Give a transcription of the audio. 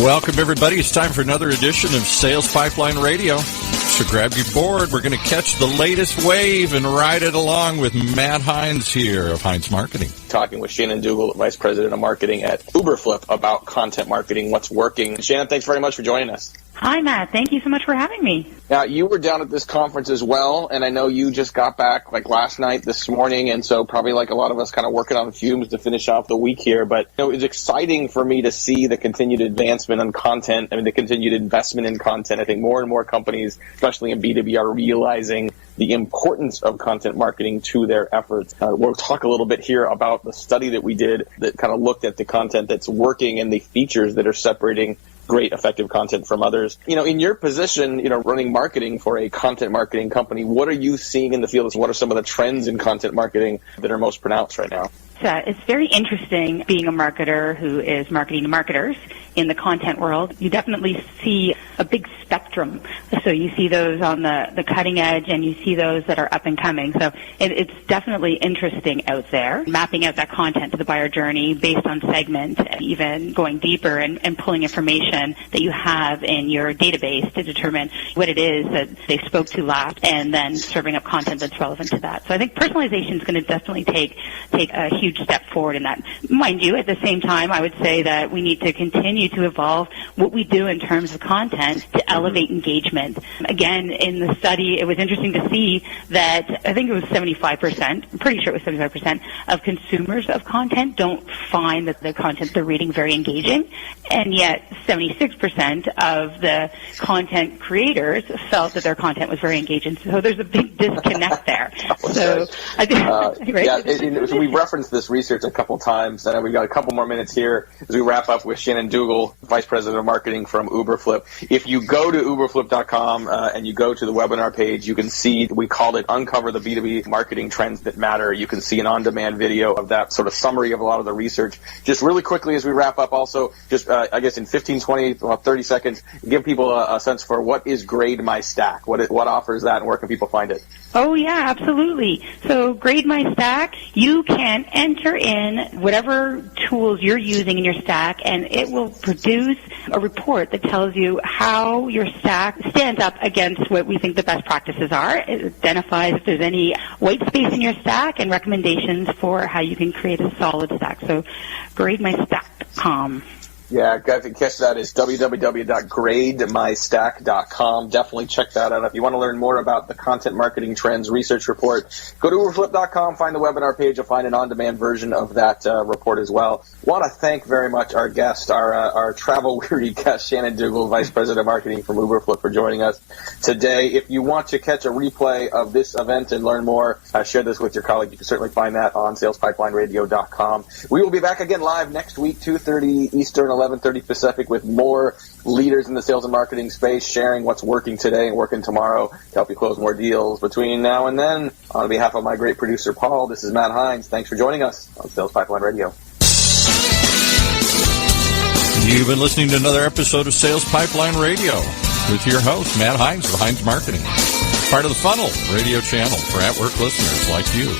Welcome, everybody. It's time for another edition of Sales Pipeline Radio. So grab your board. We're going to catch the latest wave and ride it along with Matt Heinz here of Heinz Marketing. Talking with Shannon Dougall, Vice President of Marketing at Uberflip, about content marketing, what's working. Shannon, thanks very much for joining us. Hi, Matt. Thank you so much for having me. Now, you were down at this conference as well, and I know you just got back like last night, this morning, and so probably like a lot of us kind of working on fumes to finish off the week here. But you know, it's exciting for me to see the continued advancement on content, the continued investment in content. I think more and more companies, especially in B2B, are realizing the importance of content marketing to their efforts. We'll talk a little bit here about the study that we did that kind of looked at the content that's working and the features that are separating great effective content from others. You know, in your position, running marketing for a content marketing company, what are you seeing in the field? What are some of the trends in content marketing that are most pronounced right now? It's very interesting being a marketer who is marketing to marketers in the content world. You definitely see a big spectrum. So you see those on the cutting edge and you see those that are up and coming. So it's definitely interesting out there, mapping out that content to the buyer journey based on segment, even going deeper and pulling information that you have in your database to determine what it is that they spoke to last and then serving up content that's relevant to that. So I think personalization is going to definitely take a huge step forward in that. Mind you, at the same time, I would say that we need to continue to evolve what we do in terms of content to elevate engagement. Again, in the study, it was interesting to see that I think it was 75%, I'm pretty sure it was 75% of consumers of content don't find that the content they're reading very engaging, and yet 76% of the content creators felt that their content was very engaging. So there's a big disconnect there. So, right? Yeah, so we've referenced this research a couple times, and we've got a couple more minutes here as we wrap up with Shannon Dougall, Vice President of Marketing from Uberflip. If you go to uberflip.com and you go to the webinar page, you can see, we called it Uncover the B2B Marketing Trends That Matter. You can see an on-demand video of that sort of summary of a lot of the research. Just really quickly as we wrap up also, just I guess in 15, 20, 30 seconds, give people a sense for what is Grade My Stack? What offers that and where can people find it? Oh, yeah, absolutely. So Grade My Stack, you can enter in whatever tools you're using in your stack, and it will produce a report that tells you how your stack stands up against what we think the best practices are. It identifies if there's any white space in your stack and recommendations for how you can create a solid stack. So grademystack.com. Yeah, guys, to catch that is www.grademystack.com. Definitely check that out. If you want to learn more about the Content Marketing Trends Research Report, go to uberflip.com, find the webinar page. You'll find an on-demand version of that report as well. Want to thank very much our guest, our travel-weary guest, Shannon Dougall, Vice President of Marketing from Uberflip, for joining us today. If you want to catch a replay of this event and learn more, share this with your colleague. You can certainly find that on salespipelineradio.com. We will be back again live next week, 2:30 Eastern, 11:30 Pacific, with more leaders in the sales and marketing space sharing what's working today and working tomorrow to help you close more deals between now and then. On behalf of my great producer, Paul, this is Matt Heinz. Thanks for joining us on Sales Pipeline Radio. You've been listening to another episode of Sales Pipeline Radio with your host, Matt Heinz of Heinz Marketing, part of the Funnel radio channel for at-work listeners like you.